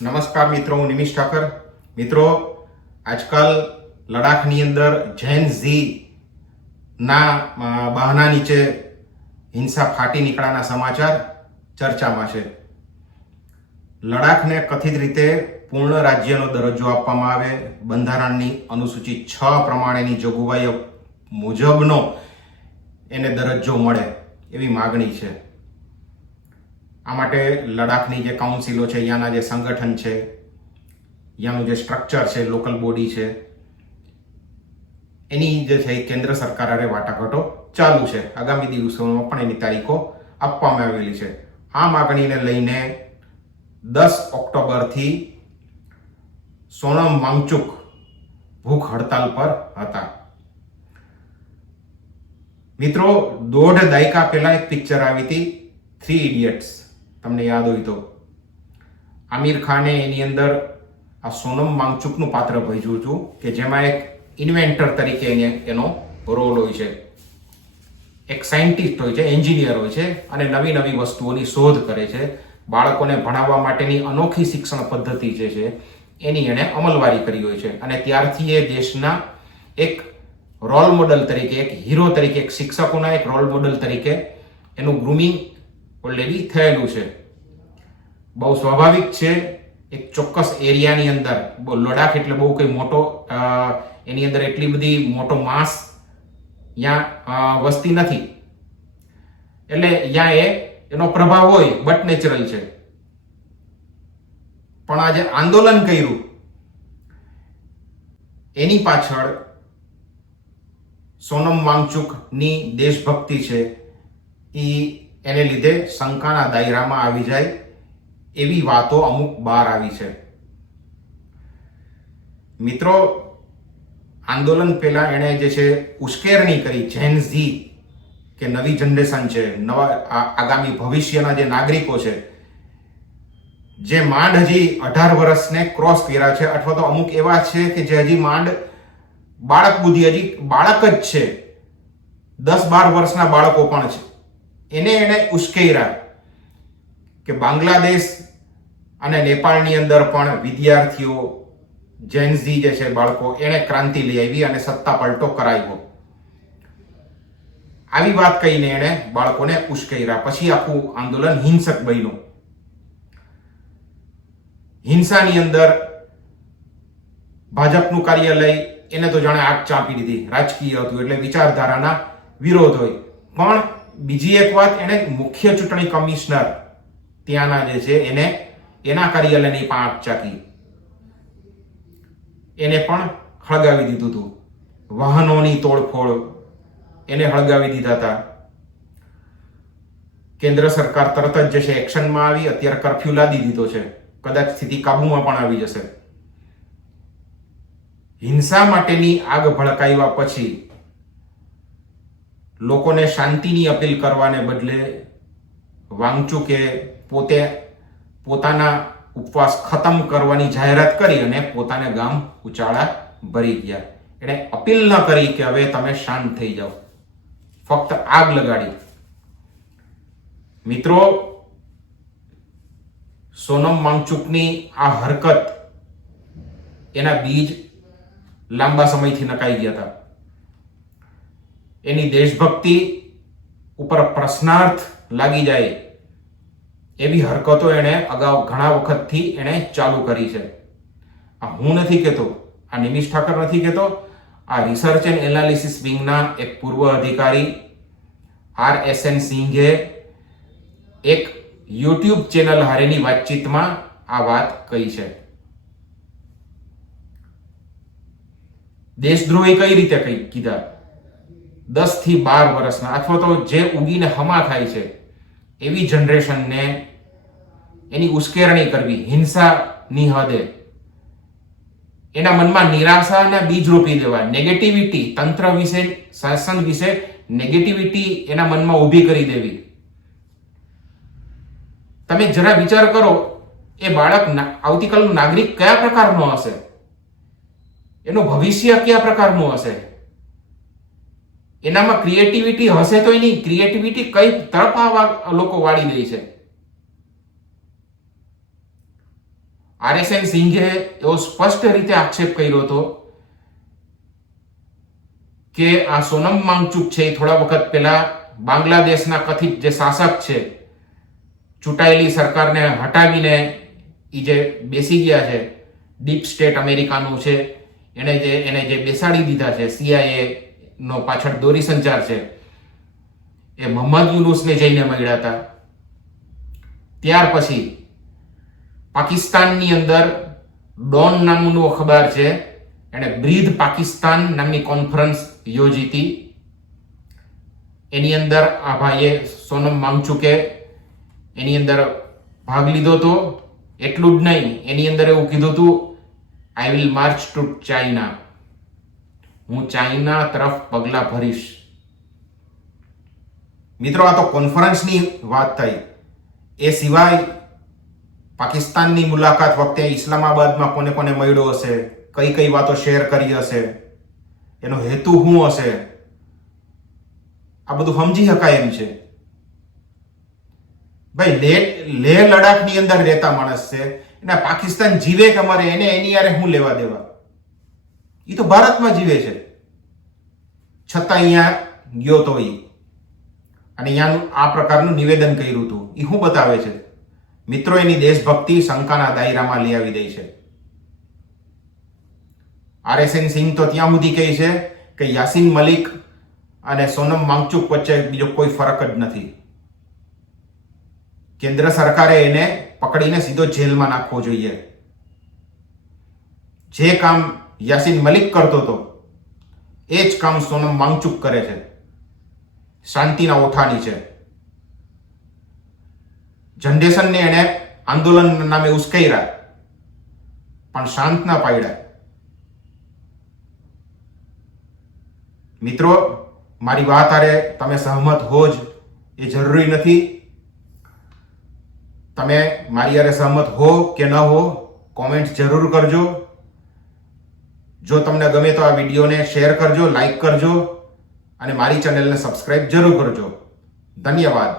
નમસ્કાર મિત્રો, હું નિમિષ ઠાકર. મિત્રો, આજકાલ લડાખની અંદર જેન ઝી ના બહાના નીચે હિંસા ફાટી નીકળ્યાના સમાચાર ચર્ચામાં છે. લડાખને કથિત રીતે પૂર્ણ રાજ્યનો દરજ્જો આપવામાં આવે, બંધારણની અનુસૂચિ 6 પ્રમાણેની જોગવાઈઓ મુજબનો એને દરજ્જો મળે એવી માગણી છે. આ માટે લડાખની જે કાઉન્સિલો છે, અહીંયાના જે સંગઠન છે, અહીંયાનું જે સ્ટ્રક્ચર છે, લોકલ બોડી છે, એની જે છે કેન્દ્ર સરકાર હારે વાટાઘાટો ચાલુ છે. આગામી દિવસોમાં પણ એની તારીખો આપવામાં આવેલી છે. આ માગણીને લઈને 10 ઓક્ટોબરથી સોનમ વાંગચુક ભૂખ હડતાલ પર હતા. મિત્રો, 1.5 દાયકા પહેલા એક પિક્ચર આવી હતી, 3 ઇડિયટ્સ. તમને યાદ હોય તો આમિર ખાને એની અંદર આ સોનમ વાંગચુકનું પાત્ર ભજવ્યું હતું કે જેમાં એક ઇન્વેન્ટર તરીકે એનો રોલ હોય છે. એક સાયન્ટિસ્ટ હોય છે, એન્જિનિયર હોય છે અને નવી નવી વસ્તુઓની શોધ કરે છે. બાળકોને ભણાવવા માટેની અનોખી શિક્ષણ પદ્ધતિ જે છે એની એણે અમલવારી કરી હોય છે અને ત્યારથી એ દેશના એક રોલ મોડલ તરીકે, એક હીરો તરીકે, એક શિક્ષકોના એક રોલ મોડલ તરીકે એનું ગ્રુમિંગ ઓલરેડી થયેલું છે. બહુ સ્વાભાવિક છે, એક ચોક્કસ એરિયાની અંદર, લડાખ એટલે બહુ કંઈ મોટો, એની અંદર એટલી બધી મોટો માસ ત્યાં વસ્તી નથી, એટલે ત્યાં એનો પ્રભાવ હોય, બટ નેચરલ છે. પણ આજે આંદોલન કર્યું એની પાછળ સોનમ વાંગચુકની દેશભક્તિ છે, એને લીધે શંકાના દાયરામાં આવી જાય એવી વાતો અમુક બહાર આવી છે. મિત્રો, આંદોલન પહેલા એણે જે છે ઉશ્કેરણી કરી જેન ઝી કે નવી જનરેશન છે, નવા આગામી ભવિષ્યના જે નાગરિકો છે, જે માંડ હજી 18 વર્ષને ક્રોસ કર્યા છે, અથવા તો અમુક એવા છે કે જે હજી માંડ બાળક બુદ્ધિ, હજી બાળક જ છે, 10-12 વર્ષના બાળકો પણ છે, એને ઉશ્કેર્યા કે બાંગ્લાદેશ અને નેપાળની અંદર પણ વિદ્યાર્થીઓ, જેન ઝી જે છે બાળકો, એને ક્રાંતિ લઈ આવી અને સત્તા પલટો કરાવ્યો. આવી વાત કહીને એને બાળકોને ઉશ્કેર્યા. પછી આખું આંદોલન હિંસક બન્યું. હિંસાની અંદર ભાજપનું કાર્યાલય એને તો જાણે આગ ચાંપી દીધી. રાજકીય હતું એટલે વિચારધારાના વિરોધ હોય. પણ બીજી એક વાત, એને મુખ્ય ચૂંટણી કમિશનર ત્યાંના જે છે એના કાર્યાલયની પણ આગ ચાકી, એને પણ હળગાવી દીધું હતું. વાહનોની તોડફોડ એને હળગાવી દીધા હતા. કેન્દ્ર સરકાર તરત જ જે છે એક્શનમાં આવી, અત્યારે કર્ફ્યુ લાદી દીધો છે, કદાચ સ્થિતિ કાબુમાં પણ આવી જશે. હિંસા માટેની આગ ભડકાવ્યા પછી લોકોને શાંતિની અપીલ કરવાને બદલે વાંગચુકે પોતાના ઉપવાસ ખતમ કરવાની જાહેરાત કરી અને પોતાને ગામ ઉચાળા ભરી ગયા. એણે અપીલ ન કરી કે હવે તમે શાંત થઈ જાઓ, ફક્ત આગ લગાડી. મિત્રો, સોનમ વાંગચુકની આ હરકત, એના બીજ લાંબા સમયથી નકાઈ ગયા હતા. એની દેશભક્તિ ઉપર પ્રશ્નાર્થ લાગી જાય એવી હરકતો એણે અગાઉ ઘણા વખતથી એણે ચાલુ કરી છે. આ હું નથી કહેતો, આ નિમિષ ઠાકર નથી કહેતો, આ રિસર્ચ એન્ડ એનાલિસિસ વિંગના એક પૂર્વ અધિકારી RSN સિંઘે એક યુટ્યુબ ચેનલ હારેની વાતચીતમાં આ વાત કહી છે. દેશદ્રોહી કઈ રીતે કીધા? 10 થી 12 વર્ષના અથવા તો જે ઉગીને હમા થાય છે એવી જનરેશનને એની ઉશ્કેરણી કરવી, હિંસાની હદે, એના મનમાં નિરાશાના બીજ રોપી દેવા, નેગેટિવિટી, તંત્ર વિશે, શાસન વિશે નેગેટિવિટી એના મનમાં ઊભી કરી દેવી. તમે જરા વિચાર કરો, એ બાળક આવતીકાલનો નાગરિક કયા પ્રકારનો હશે? એનું ભવિષ્ય કયા પ્રકારનું હશે? એનામાં ક્રિએટિવિટી હશે તો એની ક્રિએટિવિટી કઈ તરફ આ લોકો વાળી દે છે? RSN સિંઘે એવો સ્પષ્ટ રીતે આક્ષેપ કર્યો હતો કે આ સોનમ વાંગચુક છે એ થોડા વખત પહેલા બાંગ્લાદેશના કથિત જે શાસક છે, ચૂંટાયેલી સરકારને હટાવીને એ જે બેસી ગયા છે, ડીપ સ્ટેટ અમેરિકાનું છે, એને જે બેસાડી દીધા છે, CIA નો પાછળ દોરી સંચાર છે, એ મોહમ્મદ યુનુસને જઈને મળ્યા હતા. ત્યાર પછી પાકિસ્તાનની અંદર ડોન નામનું અખબાર છે, એણે બ્રીધ પાકિસ્તાન નામની કોન્ફરન્સ યોજી હતી. એની અંદર આ ભાઈએ સોનમ વાંગચુકે એની અંદર ભાગ લીધો હતો. એટલું જ નહીં, એની અંદર એવું કીધું હતું, I will march to China, હું ચાઇના તરફ પગલા ભરીશ. મિત્રો, આ તો કોન્ફરન્સની વાત થઈ. એ સિવાય પાકિસ્તાનની મુલાકાત વખતે ઇસ્લામાબાદમાં કોને કોને મળ્યો હશે, કઈ કઈ વાતો શેર કરી હશે, એનો હેતુ શું હશે, આ બધું સમજી શકાય એમ છે. ભાઈ, લેહ લડાખની અંદર રહેતા માણસ છે, એને પાકિસ્તાન જીવે કે મરે એને એની યારે શું લેવા દેવા? એ તો ભારતમાં જીવે છે, છતાં અહીંયા ગયો તો એ અને અહીંયાનું આ પ્રકારનું નિવેદન કર્યું હતું. એ શું બતાવે છે? મિત્રો, એની દેશભક્તિ શંકાના દાયરામાં લઈ આવી દે છે. RSN સિંઘ તો ત્યાં સુધી કહે છે કે યાસીન મલિક અને સોનમ વાંગચુક વચ્ચે બીજો કોઈ ફરક જ નથી. કેન્દ્ર સરકારે એને પકડીને સીધો જેલમાં નાખવો જોઈએ. જે કામ યાસીન મલિક કરતો હતો એ જ કામ સોનમ વાંગચુક કરે છે. શાંતિના ઓઠાની છે. જનરેશનને એને આંદોલન નામે ઉશ્કેર્યા પણ શાંત ના પાડ્યા. મિત્રો, મારી વાત હારે તમે સહમત હો જ એ જરૂરી નથી. તમે મારી હારે સહમત હો કે ન હો, કોમેન્ટ જરૂર કરજો. જો તમને ગમે તો આ વિડીયોને શેર કરજો, લાઈક કરજો અને મારી ચેનલને સબસ્ક્રાઇબ જરૂર કરજો. ધન્યવાદ.